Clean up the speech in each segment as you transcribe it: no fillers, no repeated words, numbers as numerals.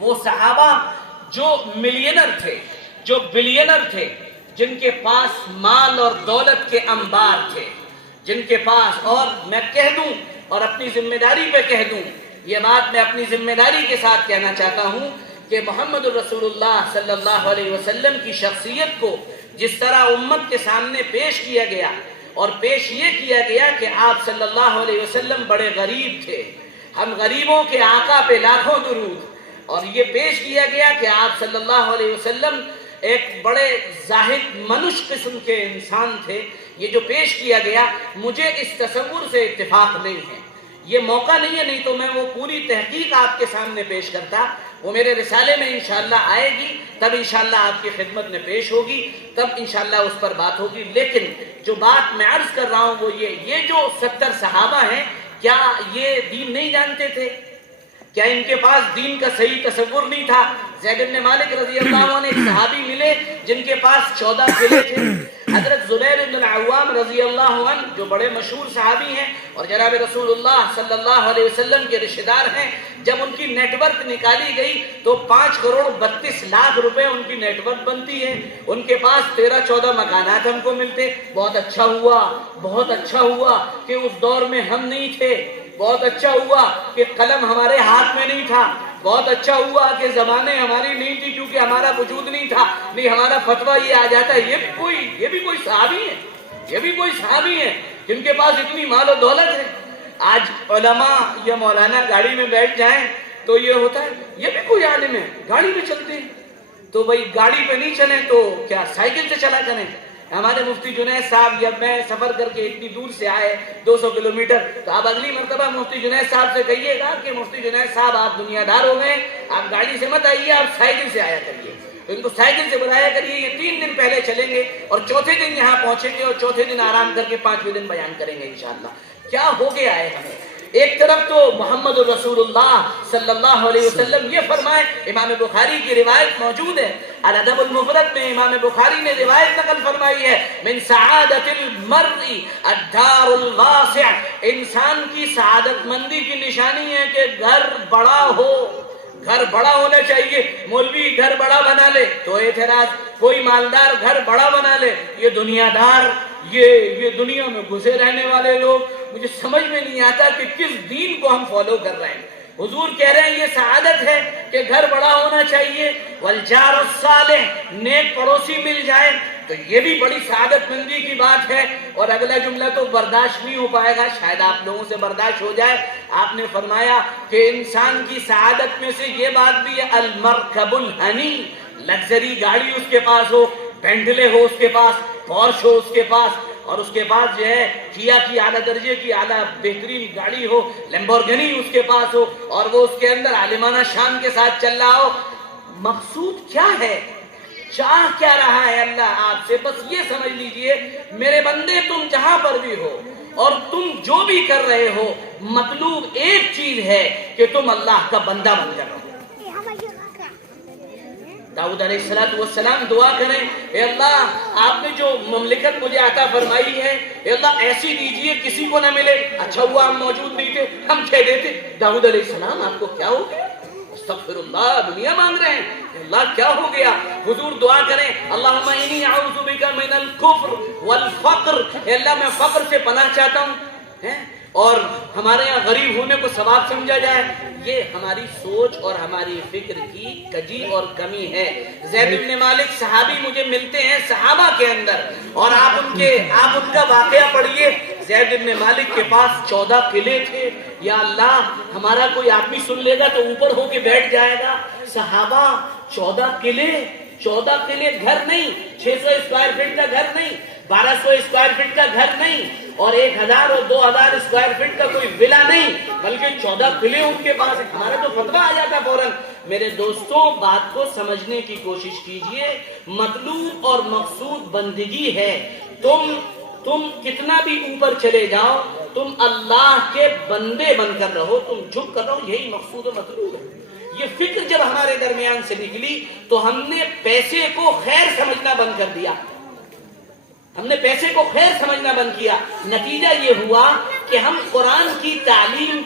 وہ صحابہ جو ملینر تھے، جو بلینر تھے، جن کے پاس مال اور دولت کے انبار تھے، جن کے پاس، اور میں کہہ دوں اور اپنی ذمہ داری پہ کہہ دوں، یہ بات میں اپنی ذمہ داری کے ساتھ کہنا چاہتا ہوں کہ محمد رسول اللہ صلی اللہ علیہ وسلم کی شخصیت کو جس طرح امت کے سامنے پیش کیا گیا، اور پیش یہ کیا گیا کہ آپ صلی اللہ علیہ وسلم بڑے غریب تھے، ہم غریبوں کے آقا پہ لاکھوں درود، اور یہ پیش کیا گیا کہ آپ صلی اللہ علیہ وسلم ایک بڑے زاہد منش قسم کے انسان تھے، یہ جو پیش کیا گیا مجھے اس تصور سے اتفاق نہیں ہے، یہ موقع نہیں ہے، نہیں تو میں وہ پوری تحقیق آپ کے سامنے پیش کرتا، وہ میرے رسالے میں انشاءاللہ آئے گی، تب انشاءاللہ آپ کی خدمت میں پیش ہوگی، تب انشاءاللہ اس پر بات ہوگی۔ لیکن جو بات میں عرض کر رہا ہوں وہ یہ جو 70 صحابہ ہیں، کیا یہ دین نہیں جانتے تھے؟ کیا ان کے پاس دین کا صحیح تصور نہیں تھا؟ زید بن مالک رضی اللہ عنہ ایک صحابی ملے جن کے پاس 14 قلعے تھے۔ حضرت زبیر بن العوام رضی اللہ عنہ جو بڑے مشہور صحابی ہیں اور جناب رسول اللہ صلی اللہ علیہ وسلم کے رشتہ دار ہیں، جب ان کی نیٹ ورک نکالی گئی تو 5 کروڑ 32 لاکھ روپے ان کی نیٹ ورک بنتی ہے، ان کے پاس 13-14 مکانات ہم کو ملتے۔ بہت اچھا ہوا کہ اس دور میں ہم نہیں تھے، بہت اچھا ہوا کہ قلم ہمارے ہاتھ میں نہیں تھا، بہت اچھا ہوا کہ زبانیں ہماری نہیں تھی کیونکہ ہمارا وجود نہیں تھا، نہیں ہمارا فتویٰ یہ آ جاتا ہے۔ یہ بھی کوئی صحابی ہے جن کے پاس اتنی مال و دولت ہے۔ آج علماء یا مولانا گاڑی میں بیٹھ جائیں تو یہ ہوتا ہے یہ بھی کوئی عالم ہے، گاڑی پہ چلتے ہیں، تو بھائی گاڑی پہ نہیں چلیں تو کیا سائیکل سے چلا کریں؟ ہمارے مفتی جنید صاحب جب میں سفر کر کے اتنی دور سے آئے 200 کلومیٹر، تو آپ اگلی مرتبہ مفتی جنید صاحب سے کہیے گا کہ مفتی جنید صاحب آپ دنیا دار ہو گئے، آپ گاڑی سے مت آئیے، آپ سائیکل سے آیا کریے، ان کو سائیکل سے بلایا کریے، یہ 3 دن پہلے چلیں گے اور چوتھے دن یہاں پہنچیں گے اور چوتھے دن آرام کر کے 5ویں دن بیان کریں گے انشاءاللہ۔ کیا ہو گیا ہے ہمیں؟ ایک طرف تو محمد رسول اللہ صلی اللہ علیہ وسلم یہ فرمائے، امام بخاری کی روایت موجود ہے، الادب المفرد میں امام بخاری نے روایت نقل فرمائی ہے، من سعادت المرء الدار الواسع، انسان کی سعادت مندی کی نشانی ہے کہ گھر بڑا ہو، گھر بڑا ہونا چاہیے۔ مولوی گھر بڑا بنا لے تو اعتراض، کوئی مالدار گھر بڑا بنا لے، یہ دنیا دار، یہ دنیا میں گھسے رہنے والے لوگ، مجھے سمجھ میں نہیں آتا کہ کس دین کو ہم فالو کر رہے ہیں۔ حضور کہہ رہے ہیں یہ سعادت ہے کہ گھر بڑا ہونا چاہیے، والجار الصالح، نیک پڑوسی مل جائے تو یہ بھی بڑی سعادت مندی کی بات ہے۔ اور اگلا جملہ تو برداشت نہیں ہو پائے گا، شاید آپ لوگوں سے برداشت ہو جائے۔ آپ نے فرمایا کہ انسان کی سعادت میں سے یہ بات بھی ہے، المرکب الہنی، لگژری گاڑی اس کے پاس ہو، بینٹلے ہو اس کے پاس، پورش ہو اس کے پاس، اور اس کے بعد جو ہے کیا کی اعلیٰ درجے کی اعلیٰ بہترین گاڑی ہو، لیمبورگنی اس کے پاس ہو، اور وہ اس کے اندر عالمانہ شان کے ساتھ چل رہا ہو۔ مقصود کیا ہے؟ چاہ کیا رہا ہے اللہ آپ سے؟ بس یہ سمجھ لیجئے میرے بندے، تم جہاں پر بھی ہو اور تم جو بھی کر رہے ہو، مطلوب ایک چیز ہے کہ تم اللہ کا بندہ بن کر رہو۔ داؤد علیہ السلام دعا کریں، اے اللہ آپ نے جو مملکت مجھے عطا فرمائی ہے، اے اللہ ایسی دیجئے کسی کو نہ ملے، اچھا ہوا ہم موجود نہیں تھے، ہم کہہ دیتے۔ داؤد علیہ السلام آپ کو کیا ہو گیا؟ استغفر اللہ، دنیا مانگ رہے ہیں، اے اللہ کیا ہو گیا؟ حضور دعا کریں، اللہم انی اعوذ بک من الکفر والفقر، اے اللہ میں فقر سے پناہ چاہتا ہوں، اور ہمارے یہاں غریب ہونے کو ثواب سمجھا جائے۔ یہ ہماری سوچ اور ہماری فکر کی کجی اور کمی ہے۔ زید بن مالک صحابی مجھے ملتے ہیں صحابہ کے اندر، اور آپ ان کا واقعہ پڑھیے۔ زید بن مالک کے پاس 14 قلعے تھے، یا اللہ ہمارا کوئی آدمی سن لے گا تو اوپر ہو کے بیٹھ جائے گا۔ صحابہ 14 قلعے، گھر نہیں، 600 اسکوائر فٹ کا گھر نہیں، 1200 اسکوائر فٹ کا گھر نہیں، اور 1000 اور 2000 اسکوائر فٹ کا کوئی ولا نہیں، بلکہ 14 قلعے ان کے پاس۔ ہمارا تو فتویٰ آ جاتا فوراً۔ میرے دوستوں بات کو سمجھنے کی کوشش کیجئے، مطلوب اور مقصود بندگی ہے۔ تم کتنا بھی اوپر چلے جاؤ، تم اللہ کے بندے بن کر رہو، تم جھک کر رہو، یہی مقصود و مطلوب ہے۔ یہ فکر جب ہمارے درمیان سے نکلی تو ہم نے پیسے کو خیر سمجھنا بند کر دیا، ہم نے پیسے کو خیر سمجھنا بند کیا۔ نتیجہ یہ ہوا کہ ہم قرآن کی تعلیم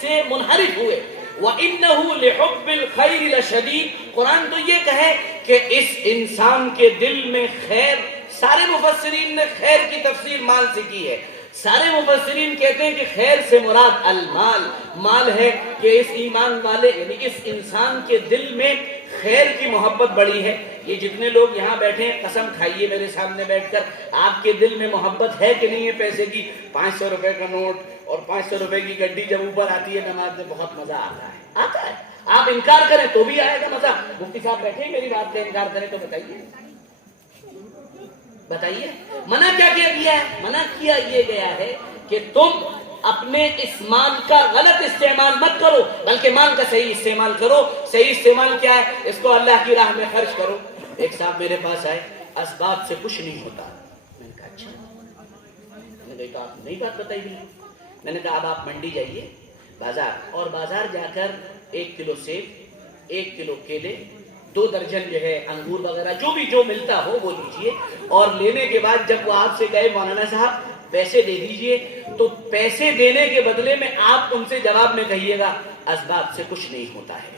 سے منحرف ہوئے، وَإِنَّهُ لِحُبِّ الْخَيْرِ لَشَدِيدٌ، قرآن تو یہ کہے کہ اس انسان کے دل میں خیر، سارے مفسرین نے خیر کی تفسیر مال سے کی ہے. سارے مفسرین کہتے ہیں کہ خیر سے مراد المال، مال ہے کہ اس ایمان والے یعنی اس انسان کے دل میں خیر کی محبت بڑی ہے. یہ جتنے لوگ یہاں بیٹھے ہیں قسم کھائیے میرے سامنے بیٹھ کر، آپ کے دل میں محبت ہے کہ نہیں ہے پیسے کی؟ 500 روپے کا نوٹ اور 500 روپے کی گڈی جب اوپر آتی ہے نماز میں بہت مزہ آتا ہے، آتا ہے. آپ انکار کریں تو بھی آئے گا مزہ. مفتی صاحب بیٹھے ہیں، میری بات کا انکار کریں تو بتائیے بتائیے منع کیا کیا گیا ہے؟ منع کیا یہ گیا ہے کہ تم اپنے اس مال کا غلط استعمال مت کرو، بلکہ مال کا صحیح استعمال کرو. صحیح استعمال کیا ہے؟ اس کو اللہ کی راہ میں خرچ کرو. ایک صاحب میرے پاس آئے، اسباب سے کچھ نہیں ہوتا. میں نے کہا اچھا، میں نے کہا آپ نئی بات بتائی بالکل. میں نے کہا اب آپ منڈی جائیے، بازار، اور بازار جا کر 1 کلو سیب، 1 کلو کیلے، 2 درجن جو ہے انگور وغیرہ جو بھی جو ملتا ہو وہ لیجئے. اور لینے کے بعد جب وہ آپ سے کہے مولانا صاحب پیسے دے دیجئے، تو پیسے دینے کے بدلے میں آپ ان سے جواب میں کہیے گا اسباب سے کچھ نہیں ہوتا ہے.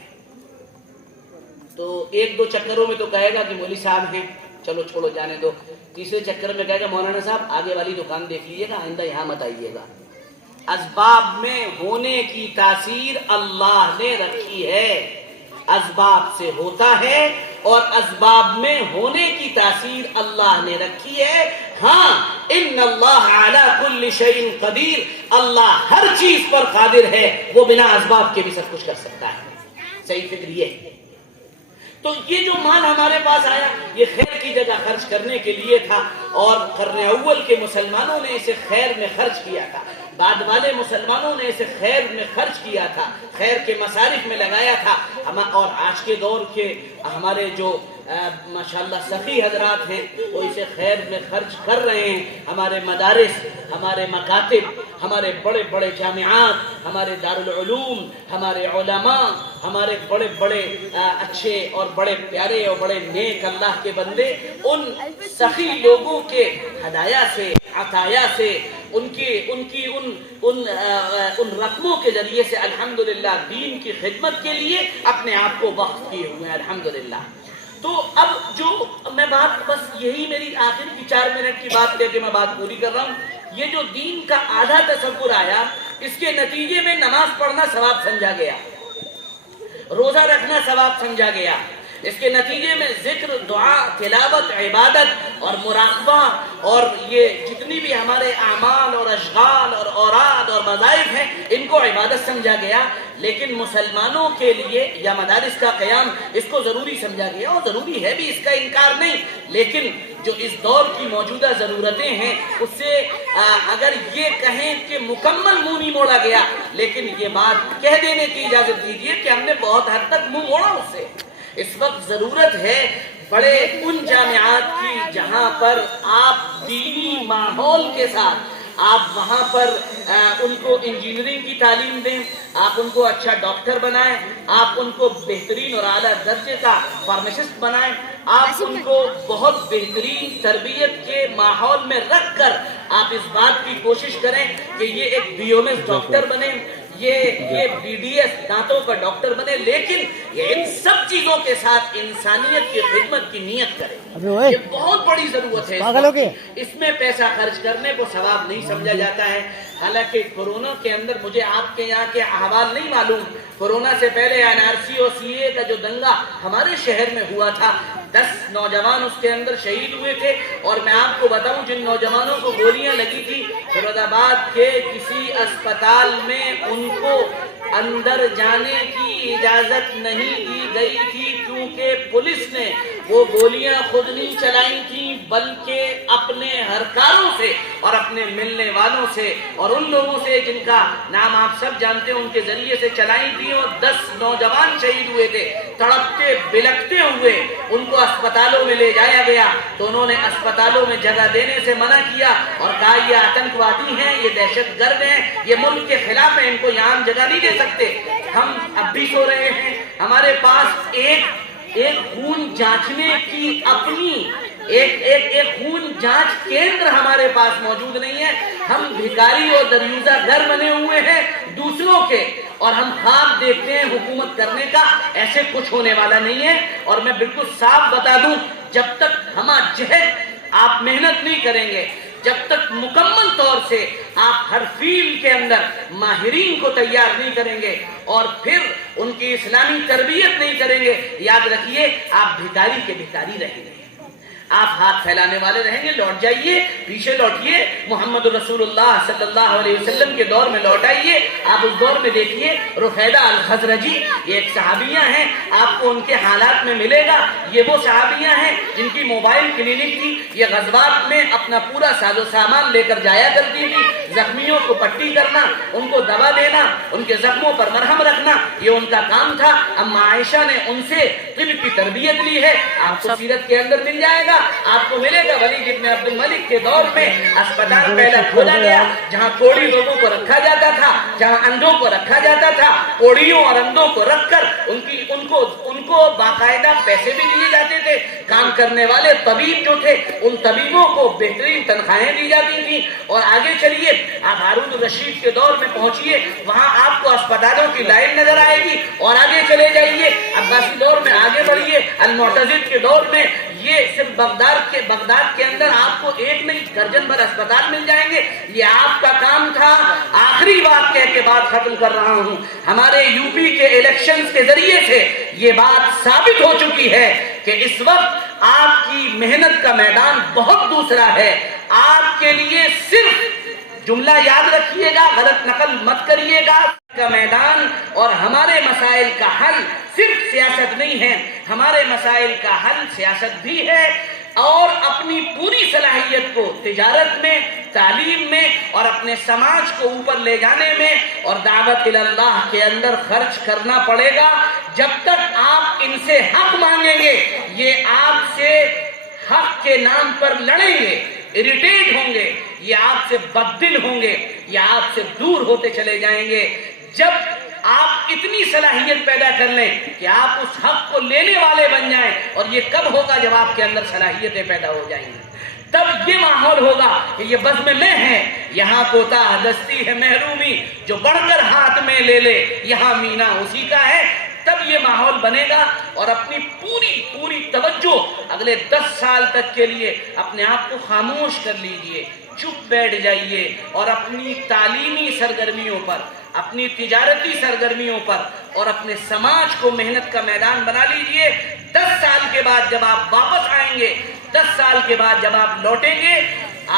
تو 1-2 چکروں میں تو کہے گا کہ مولوی صاحب ہیں چلو چھوڑو جانے دو. تیسرے چکر میں کہے گا مولانا صاحب آگے والی دکان دیکھ لیجیے گا، آئندہ یہاں مت آئیے گا. اسباب میں ہونے کی تاثیر اللہ نے رکھی ہے، اسباب سے ہوتا ہے اور اسباب میں ہونے کی تاثیر اللہ نے رکھی ہے. ہاں ان اللہ علی کل شیء قدیر، اللہ ہر چیز پر قادر ہے، وہ بنا اسباب کے بھی سب کچھ کر سکتا ہے. صحیح فکر یہ ہے. تو یہ جو مال ہمارے پاس آیا یہ خیر کی جگہ خرچ کرنے کے لیے تھا، اور قرن اول کے مسلمانوں نے اسے خیر میں خرچ کیا تھا، بعد والے مسلمانوں نے اسے خیر میں خرچ کیا تھا، خیر کے مصارف میں لگایا تھا. اور آج کے دور کے ہمارے جو ماشاءاللہ سخی حضرات ہیں وہ اسے خیر میں خرچ کر رہے ہیں. ہمارے مدارس، ہمارے مکاتب، ہمارے بڑے بڑے جامعات، ہمارے دارالعلوم، ہمارے علماء، ہمارے بڑے بڑے اچھے اور بڑے پیارے اور بڑے نیک اللہ کے بندے ان سخی لوگوں کے ہدایہ سے، عطایا سے، ان رقموں کے ذریعے سے الحمدللہ دین کی خدمت کے لیے اپنے آپ کو وقف کیے ہوئے ہیں الحمدللہ. تو اب جو میں بات، بس یہی میری آخر کی 4 منٹ کی بات لے کے میں بات پوری کر رہا ہوں. یہ جو دین کا آدھا تصور آیا، اس کے نتیجے میں نماز پڑھنا ثواب سمجھا گیا، روزہ رکھنا ثواب سمجھا گیا. اس کے نتیجے میں ذکر، دعا، تلاوت، عبادت اور مراقبہ اور یہ جتنی بھی ہمارے اعمال اور اشغال اور اوراد اور وظائف ہیں ان کو عبادت سمجھا گیا. لیکن مسلمانوں کے لیے یا مدارس کا قیام اس کو ضروری سمجھا گیا، اور ضروری ہے بھی، اس کا انکار نہیں. لیکن جو اس دور کی موجودہ ضرورتیں ہیں اس سے اگر یہ کہیں کہ مکمل منہ نہیں موڑا گیا، لیکن یہ بات کہہ دینے کی اجازت دیجیے کہ ہم نے بہت حد تک منہ موڑا اس سے. اس وقت ضرورت ہے بڑے ان جامعات کی جہاں پر آپ دینی ماحول کے ساتھ آپ وہاں پر ان کو انجینئرنگ کی تعلیم دیں، آپ ان کو اچھا ڈاکٹر بنائیں، آپ ان کو بہترین اور اعلیٰ درجے کا فارماسسٹ بنائیں، آپ ان کو بہت بہترین تربیت کے ماحول میں رکھ کر آپ اس بات کی کوشش کریں کہ یہ ایک بی ایم ایس ڈاکٹر بنے، یہ بی ڈی ایس دانتوں کا ڈاکٹر بنے، لیکن یہ ان سب چیزوں کے ساتھ انسانیت کی خدمت کی نیت کرے. یہ بہت بڑی ضرورت ہے. اس میں پیسہ خرچ کرنے کو ثواب نہیں سمجھا جاتا ہے. حالانکہ کورونا کے اندر مجھے آپ کے یہاں کے احوال نہیں معلوم، کورونا سے پہلے این آر سی اور سی اے کا جو دنگا ہمارے شہر میں ہوا تھا، 10 نوجوان اس کے اندر شہید ہوئے تھے. اور میں آپ کو بتاؤں جن نوجوانوں کو گولیاں لگی تھی فیروز آباد کے کسی اسپتال میں ان کو اندر جانے کی اجازت نہیں دی گئی تھی، کیونکہ پولیس نے وہ گولیاں خود نہیں چلائی تھیں بلکہ اپنے ہرکاروں سے اور اپنے ملنے والوں سے اور ان لوگوں سے جن کا نام آپ سب جانتے ہیں ان کے ذریعے سے چلائی تھی. اور 10 نوجوان شہید ہوئے تھے. تڑپتے بلکتے ہوئے ان کو اسپتالوں میں لے جایا گیا تو انہوں نے اسپتالوں میں جگہ دینے سے منع کیا اور کہا یہ آتنکوادی ہیں، یہ دہشت گرد ہیں، یہ ملک کے خلاف ہیں، ان کو یہاں ہم جگہ نہیں دے سکتے. ہم اب بھی سو رہے ہیں، ہمارے پاس ایک خون جانچنے کی اپنی ایک خون جانچ کیندر ہمارے پاس موجود نہیں ہے. ہم بھکاری اور دریوزہ گھر بنے ہوئے ہیں دوسروں کے، اور ہم خواب دیکھتے ہیں حکومت کرنے کا، ایسے کچھ ہونے والا نہیں ہے۔ اور میں بالکل صاف بتا دوں، جب تک ہمہ جہد آپ محنت نہیں کریں گے، جب تک مکمل طور سے آپ ہر فیلڈ کے اندر ماہرین کو تیار نہیں کریں گے اور پھر ان کی اسلامی تربیت نہیں کریں گے، یاد رکھیے آپ بھکاری کے بھکاری رہیں گے، آپ ہاتھ پھیلانے والے رہیں گے۔ لوٹ جائیے، پیچھے لوٹیے، محمد رسول اللہ صلی اللہ علیہ وسلم کے دور میں لوٹ آئیے۔ آپ اس دور میں دیکھیے رفیدہ الخزرجی، یہ ایک صحابیہ ہیں، آپ کو ان کے حالات میں ملے گا۔ یہ وہ صحابیہ ہیں جن کی موبائل کلینک تھی، یہ غزوات میں اپنا پورا ساز و سامان لے کر جایا کرتی تھی، زخمیوں کو پٹی کرنا، ان کو دوا دینا، ان کے زخموں پر مرہم رکھنا، یہ ان کا کام تھا۔ اما عائشہ نے ان سے طب کی تربیت لی ہے، آپ کو سیرت کے اندر مل جائے گا۔ آپ کو ملے گا ولید ابن عبد الملک کے دور میں اسپتال پہلا کھولا گیا، جہاں کوڑی لوگوں کو رکھا جاتا تھا، جہاں اندھوں کو رکھا جاتا تھا، کوڑیوں اور اندھوں کو رکھ کر ان کو باقاعدہ پیسے بھی دیے جاتے تھے۔ کام کرنے والے طبیب جو تھے، ان طبیبوں کو بہترین تنخواہیں دی جاتی تھیں۔ اور آگے چلیے، آپ ہارون الرشید کے دور میں پہنچیے، وہاں آپ کو اسپتالوں کی لائن نظر آئے گی۔ اور آگے چلے جائیے، عباسی دور میں آگے بڑھیے، المعتضد کے دور میں، یہ صرف بغداد کے اندر آپ کو ایک نہیں درجن بھر اسپتال مل جائیں گے۔ یہ آپ کا کام تھا۔ آخری بات کہہ کے بات ختم کر رہا ہوں، ہمارے یو پی کے الیکشنز کے ذریعے سے یہ بات ثابت ہو چکی ہے کہ اس وقت آپ کی محنت کا میدان بہت دوسرا ہے۔ آپ کے لیے صرف جملہ یاد رکھیے گا، غلط نقل مت کریے گا، کا میدان اور ہمارے مسائل کا حل صرف سیاست نہیں ہے، ہمارے مسائل کا حل سیاست بھی ہے، اور اپنی پوری صلاحیت کو تجارت میں، تعلیم میں اور اپنے سماج کو اوپر لے جانے میں اور دعوت اللہ کے اندر خرچ کرنا پڑے گا۔ جب تک آپ ان سے حق مانگیں گے، یہ آپ سے حق کے نام پر لڑیں گے، اریٹیٹ ہوں گے، یہ آپ سے بددل ہوں گے، یہ آپ سے دور ہوتے چلے جائیں گے۔ جب آپ اتنی صلاحیت پیدا کر لیں کہ آپ اس حق کو لینے والے بن جائیں، اور یہ کب ہوگا؟ جب آپ کے اندر صلاحیتیں پیدا ہو جائیں گی، تب یہ ماحول ہوگا کہ یہ بزم میں ہیں، یہاں کوتاہ دستی ہے محرومی، جو بڑھ کر ہاتھ میں لے لے یہاں مینا اسی کا ہے۔ تب یہ ماحول بنے گا، اور اپنی پوری توجہ اگلے 10 سال تک کے لیے اپنے آپ کو خاموش کر لیجئے، چپ بیٹھ جائیے، اور اپنی تعلیمی سرگرمیوں پر، اپنی تجارتی سرگرمیوں پر اور اپنے سماج کو محنت کا میدان بنا لیجئے۔ 10 سال کے بعد جب آپ واپس آئیں گے، 10 سال کے بعد جب آپ لوٹیں گے،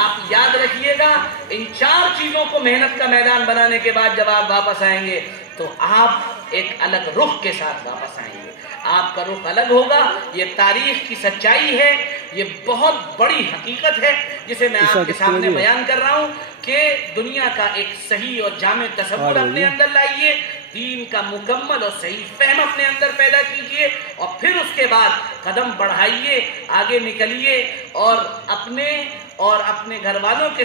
آپ یاد رکھیے گا، ان 4 چیزوں کو محنت کا میدان بنانے کے بعد جب آپ واپس آئیں گے تو آپ ایک الگ رخ کے ساتھ واپس آئیں گے، آپ کا رخ الگ ہوگا۔ یہ تاریخ کی سچائی ہے، یہ بہت بڑی حقیقت ہے جسے میں آپ کے سامنے بیان کر رہا ہوں کہ دنیا کا ایک صحیح اور جامع تصور اپنے اندر لائیے، دین کا مکمل اور صحیح فہم اپنے اندر پیدا کیجئے، اور پھر اس کے بعد قدم بڑھائیے، آگے نکلیے، اور اپنے گھر والوں کے